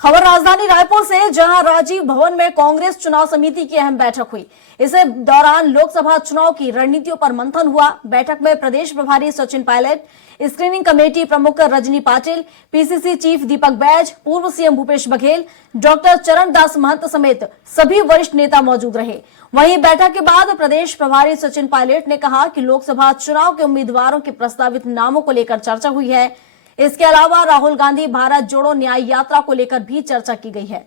खबर राजधानी रायपुर से, जहां राजीव भवन में कांग्रेस चुनाव समिति की अहम बैठक हुई। इस दौरान लोकसभा चुनाव की रणनीतियों पर मंथन हुआ। बैठक में प्रदेश प्रभारी सचिन पायलट, स्क्रीनिंग कमेटी प्रमुख रजनी पाटिल, पीसीसी चीफ दीपक बैज, पूर्व सीएम भूपेश बघेल, डॉक्टर चरण दास महंत समेत सभी वरिष्ठ नेता मौजूद रहे। वहीं बैठक के बाद प्रदेश प्रभारी सचिन पायलट ने कहा कि लोकसभा चुनाव के उम्मीदवारों के प्रस्तावित नामों को लेकर चर्चा हुई है। इसके अलावा राहुल गांधी भारत जोड़ो न्याय यात्रा को लेकर भी चर्चा की गई है।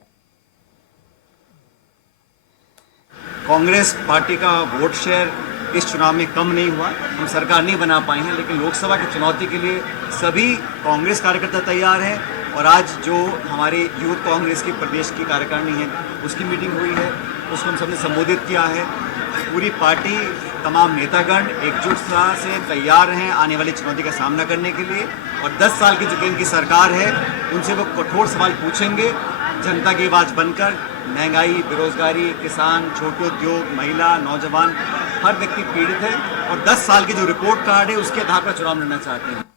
कांग्रेस पार्टी का वोट शेयर इस चुनाव में कम नहीं हुआ। हम सरकार नहीं बना पाए हैं, लेकिन लोकसभा की चुनौती के लिए सभी कांग्रेस कार्यकर्ता तैयार हैं। और आज जो हमारे यूथ कांग्रेस की प्रदेश की कार्यकारिणी है, उसकी मीटिंग हुई है, उसको हम सबने संबोधित किया है। पूरी पार्टी, तमाम नेतागण एकजुटता से तैयार हैं आने वाली चुनौती का सामना करने के लिए। और 10 साल की जो इनकी सरकार है, उनसे वो कठोर सवाल पूछेंगे, जनता की आवाज़ बनकर। महंगाई, बेरोजगारी, किसान, छोटे उद्योग, महिला, नौजवान, हर व्यक्ति पीड़ित है। और 10 साल की जो रिपोर्ट कार्ड है, उसके आधार पर चुनाव लड़ना चाहते हैं।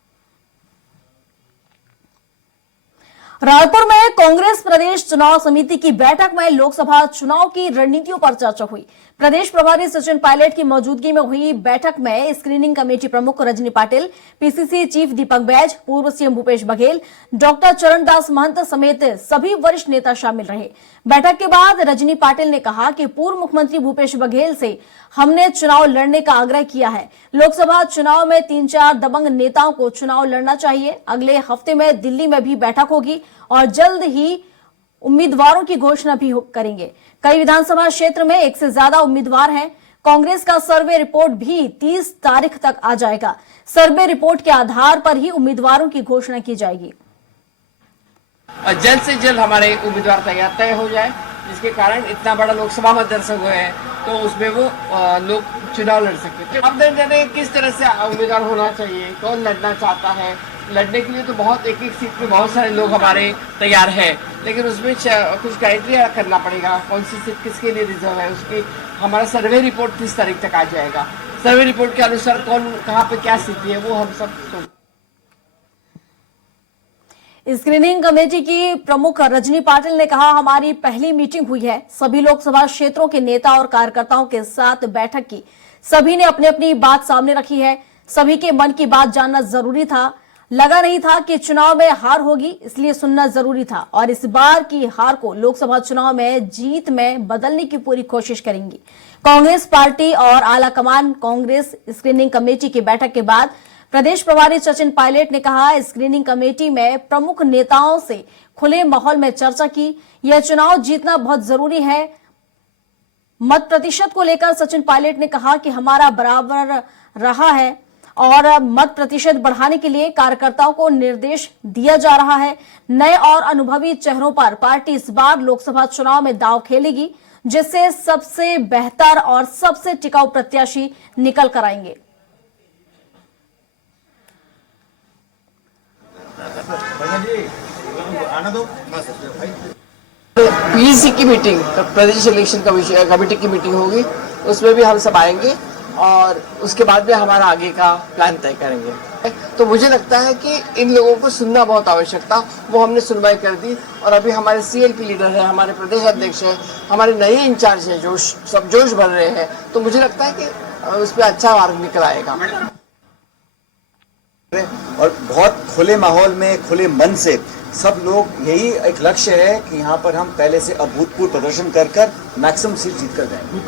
रायपुर में कांग्रेस प्रदेश चुनाव समिति की बैठक में लोकसभा चुनाव की रणनीतियों पर चर्चा हुई। प्रदेश प्रभारी सचिन पायलट की मौजूदगी में हुई बैठक में स्क्रीनिंग कमेटी प्रमुख रजनी पाटिल, पीसीसी चीफ दीपक बैज, पूर्व सीएम भूपेश बघेल, डॉक्टर चरण दास महंत समेत सभी वरिष्ठ नेता शामिल रहे। बैठक के बाद रजनी पाटिल ने कहा कि पूर्व मुख्यमंत्री भूपेश बघेल से हमने चुनाव लड़ने का आग्रह किया है। लोकसभा चुनाव में 3-4 दबंग नेताओं को चुनाव लड़ना चाहिए। अगले हफ्ते में दिल्ली में भी बैठक होगी और जल्द ही उम्मीदवारों की घोषणा भी करेंगे। कई विधानसभा क्षेत्र में 1 से ज्यादा उम्मीदवार हैं। कांग्रेस का सर्वे रिपोर्ट भी 30 तारीख तक आ जाएगा। सर्वे रिपोर्ट के आधार पर ही उम्मीदवारों की घोषणा की जाएगी। जल्द से जल्द हमारे उम्मीदवार तय हो जाए, जिसके कारण इतना बड़ा लोकसभा में दर्शक हुए हैं, तो उसमें वो लोग चुनाव लड़ सकते। अब देखें किस तरह से उम्मीदवार होना चाहिए, कौन लड़ना चाहता है। लड़ने के लिए तो बहुत एक सीट पे बहुत सारे लोग हमारे तैयार हैं, लेकिन उसमें कुछ क्राइटेरिया करना पड़ेगा। कौन सी सीट किसके लिए रिजर्व है, उसकी हमारा सर्वे रिपोर्ट 30 तारीख तक आ जाएगा। सर्वे रिपोर्ट के अनुसार कौन कहाँ पे क्या स्थिति है, वो हम सब। स्क्रीनिंग कमेटी की प्रमुख रजनी पाटिल ने कहा, हमारी पहली मीटिंग हुई है। सभी लोकसभा क्षेत्रों के नेता और कार्यकर्ताओं के साथ बैठक की। सभी ने अपनी अपनी बात सामने रखी है। सभी के मन की बात जानना जरूरी था। लगा नहीं था कि चुनाव में हार होगी, इसलिए सुनना जरूरी था। और इस बार की हार को लोकसभा चुनाव में जीत में बदलने की पूरी कोशिश करेंगी। कांग्रेस पार्टी और आलाकमान कांग्रेस स्क्रीनिंग कमेटी की बैठक के बाद प्रदेश प्रभारी सचिन पायलट ने कहा, स्क्रीनिंग कमेटी में प्रमुख नेताओं से खुले माहौल में चर्चा की। यह चुनाव जीतना बहुत जरूरी है। मत प्रतिशत को लेकर सचिन पायलट ने कहा कि हमारा बराबर रहा है और मत प्रतिशत बढ़ाने के लिए कार्यकर्ताओं को निर्देश दिया जा रहा है। नए और अनुभवी चेहरों पर पार्टी इस बार लोकसभा चुनाव में दांव खेलेगी, जिससे सबसे बेहतर और सबसे टिकाऊ प्रत्याशी निकल कर आएंगे। पीसी की मीटिंग, प्रदेश इलेक्शन कमेटी की मीटिंग होगी, उसमें भी हम सब आएंगे और उसके बाद में हमारा आगे का प्लान तय करेंगे। तो मुझे लगता है कि इन लोगों को सुनना बहुत आवश्यक था, वो हमने सुनवाई कर दी। और अभी हमारे सीएलपी लीडर है, हमारे प्रदेश अध्यक्ष है, हमारे नए इंचार्ज हैं, सब जोश भर रहे हैं। तो मुझे लगता है कि उस पर अच्छा मार्ग निकल आएगा। और बहुत खुले माहौल में, खुले मन से सब लोग, यही एक लक्ष्य है कि यहाँ पर हम पहले से अभूतपूर्व प्रदर्शन कर मैक्सिमम सीट जीत कर जाएंगे।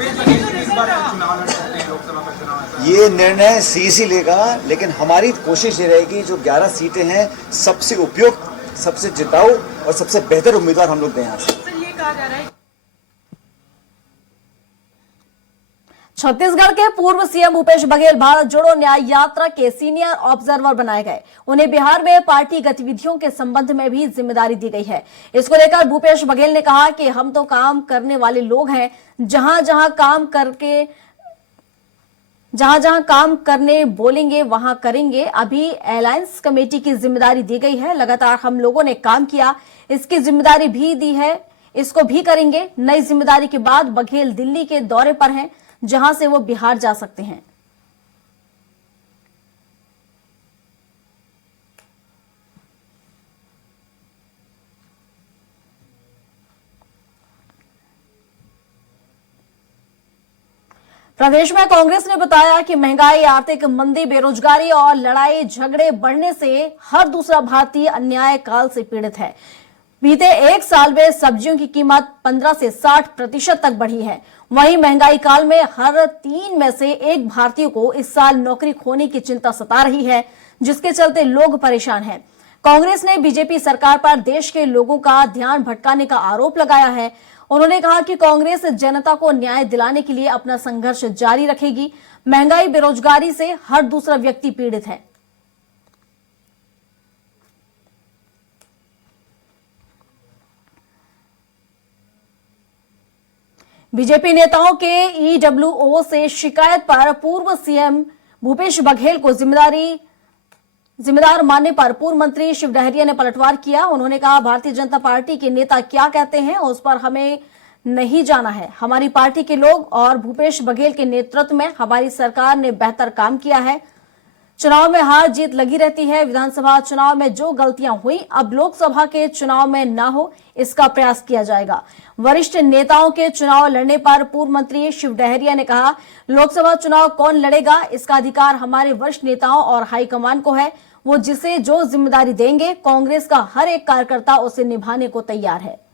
ये निर्णय सीईसी लेगा, लेकिन हमारी कोशिश ये रहेगी जो 11 सीटें हैं, सबसे उपयुक्त, सबसे जिताऊ और सबसे बेहतर उम्मीदवार हम लोग दें यहाँ से। छत्तीसगढ़ के पूर्व सीएम भूपेश बघेल भारत जोड़ो न्याय यात्रा के सीनियर ऑब्जर्वर बनाए गए। उन्हें बिहार में पार्टी गतिविधियों के संबंध में भी जिम्मेदारी दी गई है। इसको लेकर भूपेश बघेल ने कहा कि हम तो काम करने वाले लोग हैं, जहां जहां काम करने बोलेंगे वहां करेंगे। अभी अलायंस कमेटी की जिम्मेदारी दी गई है, लगातार हम लोगों ने काम किया, इसकी जिम्मेदारी भी दी है, इसको भी करेंगे। नई जिम्मेदारी के बाद बघेल दिल्ली के दौरे पर हैं, जहां से वो बिहार जा सकते हैं। प्रदेश में कांग्रेस ने बताया कि महंगाई, आर्थिक मंदी, बेरोजगारी और लड़ाई झगड़े बढ़ने से हर दूसरा भारतीय अन्याय काल से पीड़ित है। बीते एक साल में सब्जियों की कीमत 15 से 60% तक बढ़ी है। वहीं महंगाई काल में हर 3 में से 1 भारतीय को इस साल नौकरी खोने की चिंता सता रही है, जिसके चलते लोग परेशान हैं। कांग्रेस ने बीजेपी सरकार पर देश के लोगों का ध्यान भटकाने का आरोप लगाया है। उन्होंने कहा कि कांग्रेस जनता को न्याय दिलाने के लिए अपना संघर्ष जारी रखेगी। महंगाई, बेरोजगारी से हर दूसरा व्यक्ति पीड़ित है। बीजेपी नेताओं के ईडब्ल्यूओ से शिकायत पर पूर्व सीएम भूपेश बघेल को जिम्मेदार मानने पर पूर्व मंत्री शिव डहरिया ने पलटवार किया। उन्होंने कहा, भारतीय जनता पार्टी के नेता क्या कहते हैं उस पर हमें नहीं जाना है। हमारी पार्टी के लोग और भूपेश बघेल के नेतृत्व में हमारी सरकार ने बेहतर काम किया है। चुनाव में हार जीत लगी रहती है। विधानसभा चुनाव में जो गलतियां हुई अब लोकसभा के चुनाव में न हो, इसका प्रयास किया जाएगा। वरिष्ठ नेताओं के चुनाव लड़ने पर पूर्व मंत्री शिव डहरिया ने कहा, लोकसभा चुनाव कौन लड़ेगा इसका अधिकार हमारे वरिष्ठ नेताओं और हाईकमान को है। वो जिसे जो जिम्मेदारी देंगे, कांग्रेस का हर एक कार्यकर्ता उसे निभाने को तैयार है।